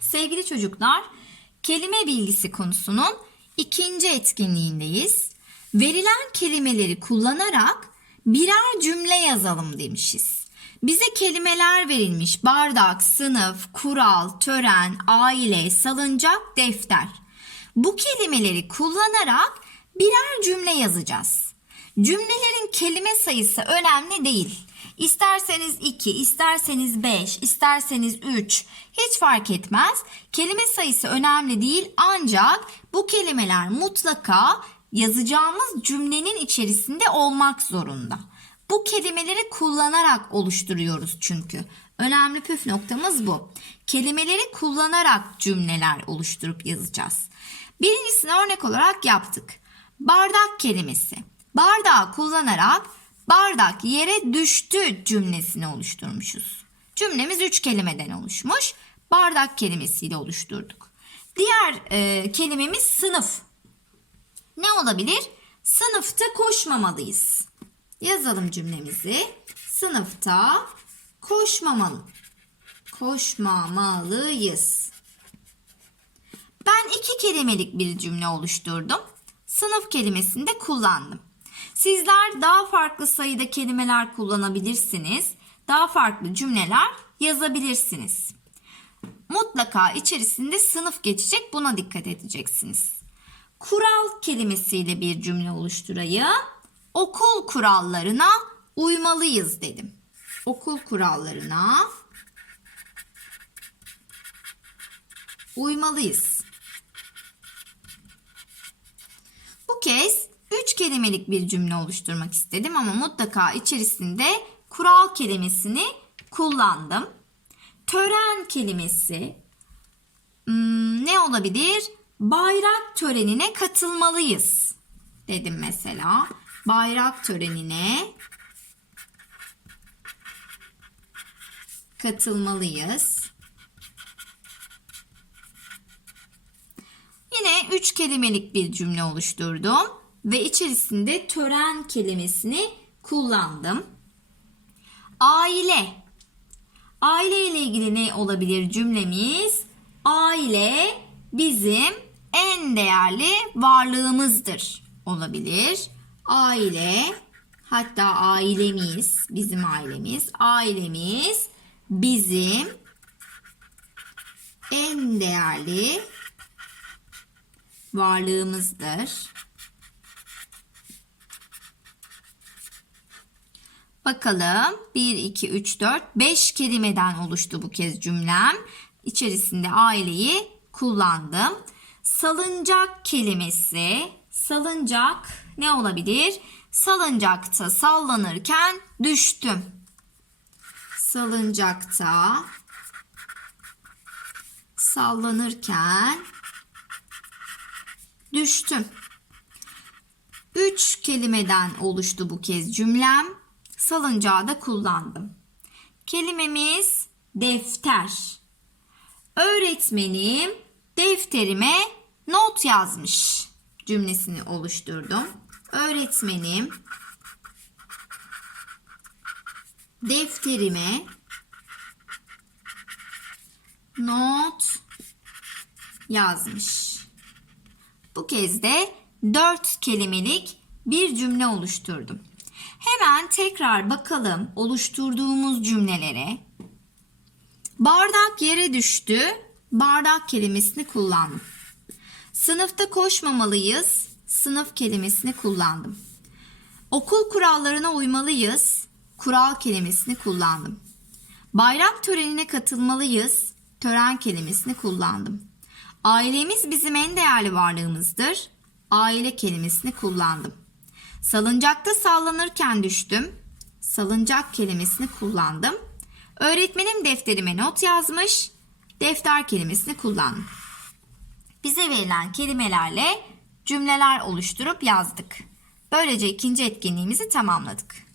Sevgili çocuklar, kelime bilgisi konusunun ikinci etkinliğindeyiz. Verilen kelimeleri kullanarak birer cümle yazalım demişiz. Bize kelimeler verilmiş bardak, sınıf, kural, tören, aile, salıncak, defter. Bu kelimeleri kullanarak birer cümle yazacağız. Cümlelerin kelime sayısı önemli değil. İsterseniz 2, isterseniz 5, isterseniz 3 hiç fark etmez. Kelime sayısı önemli değil ancak bu kelimeler mutlaka yazacağımız cümlenin içerisinde olmak zorunda. Bu kelimeleri kullanarak oluşturuyoruz çünkü. Önemli püf noktamız bu. Kelimeleri kullanarak cümleler oluşturup yazacağız. Birincisini örnek olarak yaptık. Bardak kelimesi. Bardağı kullanarak bardak yere düştü cümlesini oluşturmuşuz. Cümlemiz üç kelimeden oluşmuş. Bardak kelimesiyle oluşturduk. Diğer e, kelimemiz sınıf. Ne olabilir? Sınıfta koşmamalıyız. Yazalım cümlemizi. Sınıfta koşmamalı. Koşmamalıyız. Ben iki kelimelik bir cümle oluşturdum. Sınıf kelimesini de kullandım. Sizler daha farklı sayıda kelimeler kullanabilirsiniz. Daha farklı cümleler yazabilirsiniz. Mutlaka içerisinde sınıf geçecek. Buna dikkat edeceksiniz. Kural kelimesiyle bir cümle oluşturayım. Okul kurallarına uymalıyız dedim. Okul kurallarına uymalıyız. Bu kez kelimelik bir cümle oluşturmak istedim ama mutlaka içerisinde kural kelimesini kullandım. Tören kelimesi hmm, ne olabilir? Bayrak törenine katılmalıyız dedim mesela. Bayrak törenine katılmalıyız. Yine üç kelimelik bir cümle oluşturdum ve içerisinde tören kelimesini kullandım. Aile. Aile ile ilgili ne olabilir cümlemiz? Aile bizim en değerli varlığımızdır olabilir. Aile hatta ailemiz, bizim ailemiz, ailemiz bizim en değerli varlığımızdır. Bakalım 1, 2, 3, 4, 5 kelimeden oluştu bu kez cümlem. İçerisinde aileyi kullandım. Salıncak kelimesi. Salıncak ne olabilir? Salıncakta sallanırken düştüm. Salıncakta sallanırken düştüm. Üç kelimeden oluştu bu kez cümlem. Salıncağı da kullandım. Kelimemiz defter. Öğretmenim defterime not yazmış cümlesini oluşturdum. Öğretmenim defterime not yazmış. Bu kez de dört kelimelik bir cümle oluşturdum. Hemen tekrar bakalım oluşturduğumuz cümlelere. Bardak yere düştü. Bardak kelimesini kullandım. Sınıfta koşmamalıyız. Sınıf kelimesini kullandım. Okul kurallarına uymalıyız. Kural kelimesini kullandım. Bayrak törenine katılmalıyız. Tören kelimesini kullandım. Ailemiz bizim en değerli varlığımızdır. Aile kelimesini kullandım. Salıncakta sallanırken düştüm. Salıncak kelimesini kullandım. Öğretmenim defterime not yazmış. Defter kelimesini kullandım. Bize verilen kelimelerle cümleler oluşturup yazdık. Böylece ikinci etkinliğimizi tamamladık.